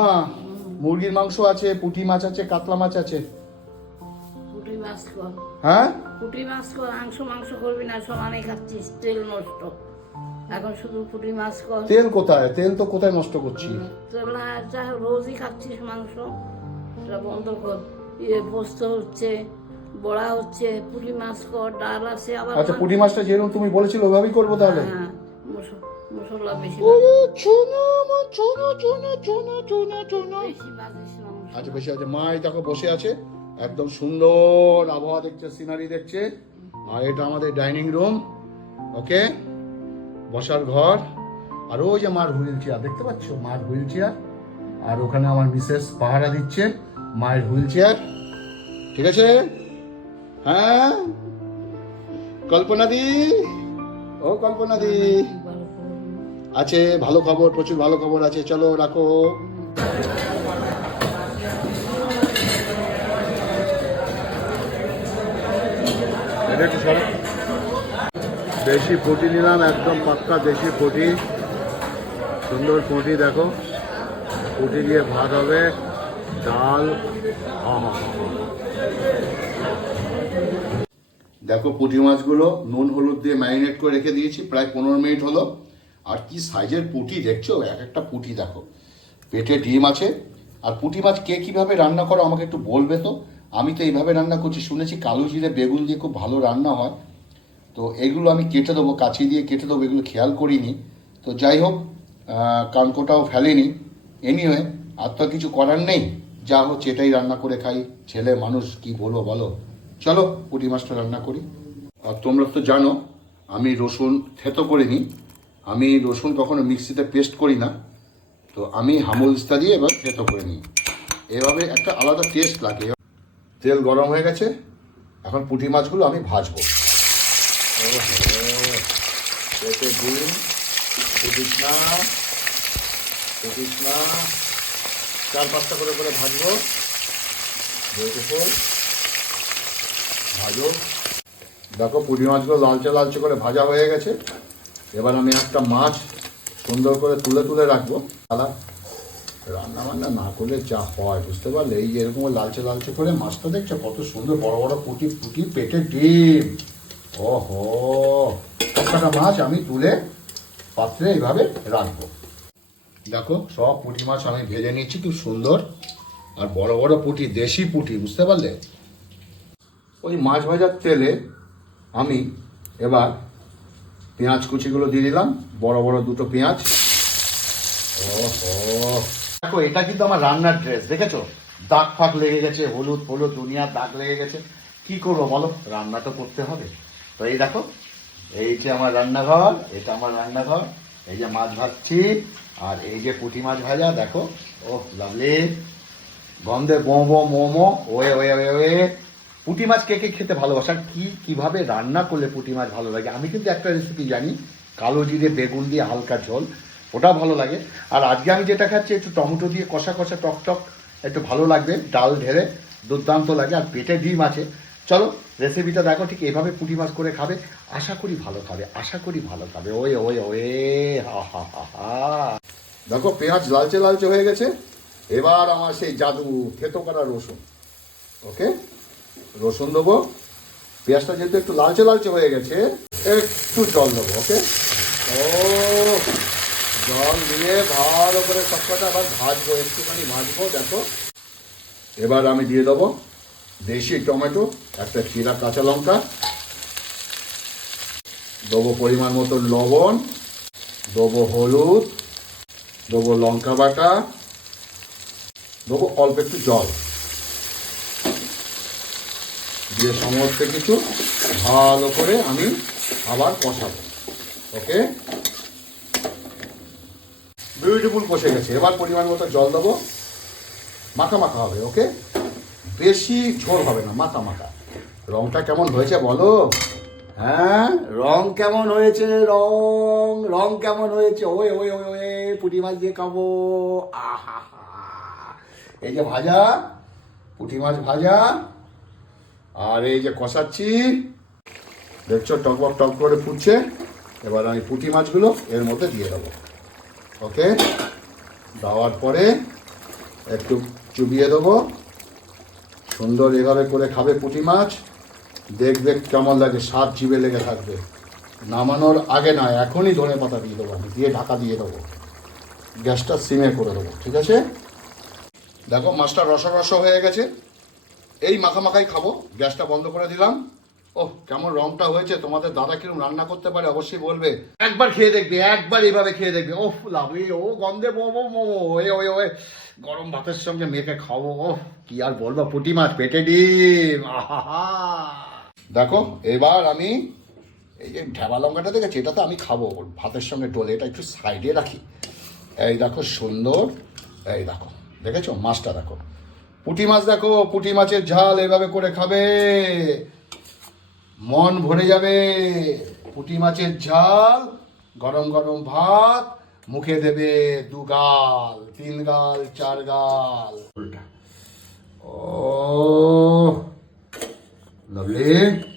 মামা মুরগির মাংস আছে পুঁটি মাছ আছে কাতলা মাছ আছে। পুঁটি মাছ হ্যাঁ? পুঁটি মাছ কর মাংস মাংস করবি না সমানে খাচ্ছিস তেল নষ্ট। এখন শুধু পুঁটি মাছ কর। তেল কোথায়? তেল তো কোথায় নষ্ট করছি? তোরা যা রোজই খাচ্ছিস মাংস সেটা বন্ধ কর। ইয়ে পোস্ত হচ্ছে বড়া হচ্ছে পুঁটি মাছ কর ডাল আছে আবার আচ্ছা পুঁটি মাছটা যেরকম তুমি বলেছিলে ওইভাবেই করব তাহলে? হ্যাঁ মশ- মশলা বেশি। আচ্ছা বেশি আছে মা এই দেখো বসে আছে? একদম সুন্দর আবহাওয়া দেখছে সিনারি দেখছে। আর এটা আমাদের ডাইনিং রুম ওকে বসার ঘর। আর ওই যে মার হুইল চেয়ার দেখতে পাচ্ছ? মার হুইল চেয়ার। আর ওখানে আমার মিসেস পাহারা দিচ্ছে মায়ের হুইল চেয়ার। ঠিক আছে? হ্যাঁ? কল্পনা দি? ও কল্পনা দি। আছে ভালো খবর প্রচুর ভালো খবর আছে চলো রাখো। দেশি পুঁটি নিলাম একদম পাক্কা দেশি পুঁটি। সুন্দর পুঁটি দেখো। পুঁটি দিয়ে ভাত হবে ডাল। দেখো পুঁটি মাছগুলো নুন হলুদ দিয়ে ম্যারিনেট করে রেখে দিয়েছি প্রায় পনেরো মিনিট হলো। আর কি সাইজের পুঁটি দেখছ? এক একটা পুঁটি দেখো। পেটে ডিম আছে। আর পুঁটি মাছ কে কীভাবে রান্না করো আমাকে একটু বলবে তো? আমি তো এইভাবে রান্না করছি। শুনেছি কালো জিরে বেগুন দিয়ে খুব ভালো রান্না হয়। তো এগুলো আমি কেটে দেবো কাছি দিয়ে কেটে দেবো, এগুলো খেয়াল করিনি। তো যাই হোক কানকোটাও ফেলেনি। এনিওয়ে আর তো কিছু করার নেই। যা হচ্ছে এটাই রান্না করে খাই। ছেলে মানুষ, কি বলব বলো? চলো পুঁটি মাছটা রান্না করি। আর তোমরা তো জানো, আমি রসুন থেতো করে নিই আমি রসুন কখনো মিক্সিতে পেস্ট করি না, তো আমি হামল দিস্তা দিয়ে এবার থেতো করে নিই। এভাবে একটা আলাদা টেস্ট লাগে। তেল গরম হয়ে গেছে, এখন পুঁটি মাছগুলো আমি ভাজবো। চার পাঁচটা করে করে ভাজবো। ভাজো। দেখো পুঁটি মাছগুলো লালচে লালচে করে ভাজা হয়ে গেছে। এবার আমি একটা মাছ সুন্দর করে তুলে তুলে রাখব। তাহলে রান্না বান্না না করলে যা হয়, বুঝতে পারলে? এই এরকম লালচে লালচে করে মাছটা দেখছ? কত সুন্দর বড় বড় পুঁটি পুঁটি পেটে ডিম। ওহো! একটা মাছ আমি তুলে পাত্রে এইভাবে রাখব। দেখো, সব পুঁটি মাছ আমি ভেজে নিচ্ছি খুব সুন্দর। আর বড় বড় পুঁটি, দেশি পুঁটি, বুঝতে পারলে? ওই মাছ ভাজার তেলে আমি এবার পেঁয়াজ কুচিগুলো দিয়ে দিলাম। বড় বড় দুটো পেঁয়াজ। দেখো, এটা কিন্তু আমার রান্নার ড্রেস দেখেছ? দাগ ফাগ লেগে গেছে, হলুদ হলুদ দুনিয়া দাগ লেগে গেছে। কি করব বলো? রান্না তো করতে হবে। তো এই দেখো, এই যে আমার রান্নাঘর, এটা আমার রান্নাঘর। এই যে মাছ ভাজছি, আর এই যে পুঁটি মাছ ভাজা, দেখো। ও লাভলি গন্ধে মোমো মোমো ওয়ে ওয়ে ওয়ে ওয়ে। পুঁটি মাছ কে কে খেতে ভালোবাসে, আর কি, কীভাবে রান্না করলে পুঁটি মাছ ভালো লাগে, আমি কিন্তু একটা রেসিপি জানি, কালো জিরে, বেগুন দিয়ে হালকা ঝোল, ওটা ভালো লাগে। আর আজকে আমি যেটা খাচ্ছি, একটু টমেটো দিয়ে কষা কষা টক টক, একটু ভালো লাগবে, ডাল ঢেলে, দুর্দান্ত লাগে, আর পেটে ডিম আছে। চলো রেসিপিটা দেখো, ঠিক এভাবে পুঁটি মাছ করে খাবে, আশা করি ভালো খাবে, আশা করি ভালো খাবে। ওয়ে ওয়ে ওয়ে, হা হা হা হা। দেখো, পেঁয়াজ লালচে লালচে হয়ে গেছে, এবার আমার সেই জাদু থেতো করা রসুন, ওকে? রসুন দেবো, পেঁয়াজটা যেহেতু একটু লালচে লালচে হয়ে গেছে, একটু জল দেবো, ওকে? ও জল দিয়ে ভালো করে সবকটা আবার ভাজবো, একটুখানি ভাজবো, দেখো। এবার আমি দিয়ে দেবো দেশি টমেটো, একটা চিরা কাঁচা লঙ্কা, দেবো পরিমাণ মতো লবণ, দেবো হলুদ, দেবো লঙ্কা বাটা, দেবো অল্প একটু জল। দিয়ে সমস্ত কিছু ভালো করে আমি আবার কষাবো। ওকে? বিউটিফুল কষে গেছে। এবার পরিমাণ মতো জল দেবো। মাখা মাখা হবে, ওকে? বেশি ঝোল হবে না, মাখা মাখা। রংটা কেমন হয়েছে বলো? হ্যাঁ? রং কেমন হয়েছে রং রং? কেমন হয়েছে? ওই ওই ওই ওই, পুঁটি মাছ দিয়ে খাব। আহা এই যে ভাজা, পুঁটি মাছ ভাজা আর এই যে কষাচ্ছি, দেখছ টকবক টক করে ফুটছে। এবার আমি পুঁটি মাছগুলো এর মধ্যে দিয়ে দেবো। ওকে? দেওয়ার পরে একটু চুবিয়ে দেবো। সুন্দর এভাবে করে খাবে পুঁটি মাছ। দেখবে কেমন লাগে, স্বাদ জিভে লেগে থাকবে। নামানোর আগে না, এখনই ধনে পাতা দিয়ে দেবো আমি, দিয়ে ঢাকা দিয়ে দেবো। গ্যাসটা সিমে করে দেবো, ঠিক আছে? দেখো, মাছটা রস রস হয়ে গেছে। এই মাখামাখাই খাব। গ্যাসটা বন্ধ করে দিলাম। ও কেমন রংটা হয়েছে। তোমাদের দাদা কিরম রান্না করতে পারে অবশ্যই বলবে। একবার খেয়ে দেখবে, একবার এইভাবে খেয়ে দেখবে। ও লাভে, ও গন্ধে মোমো মোমো ওয়ে ওয়ে ওয়ে। গরম ভাতের সঙ্গে মেখে খাব ও কি আর বলব, পুঁটি মাছ, পেটে ডিম আহা দেখো, এবার আমি এই যে ঢেবা লঙ্কাটা দেখেছি? এটা তো আমি খাব। ভাতের সঙ্গে ডোলে এটা একটু সাইডে রাখি। এই দেখো, সুন্দর। এই দেখো, দেখেছ? মাছটা দেখো। পুঁটি মাছ দেখো, পুঁটি মাছের ঝাল এভাবে করে খাবে। মন ভরে যাবে। পুঁটি মাছের ঝাল, গরম গরম ভাত, মুখে দেবে দু গাল, তিন গাল, চার গাল। ও লাভলি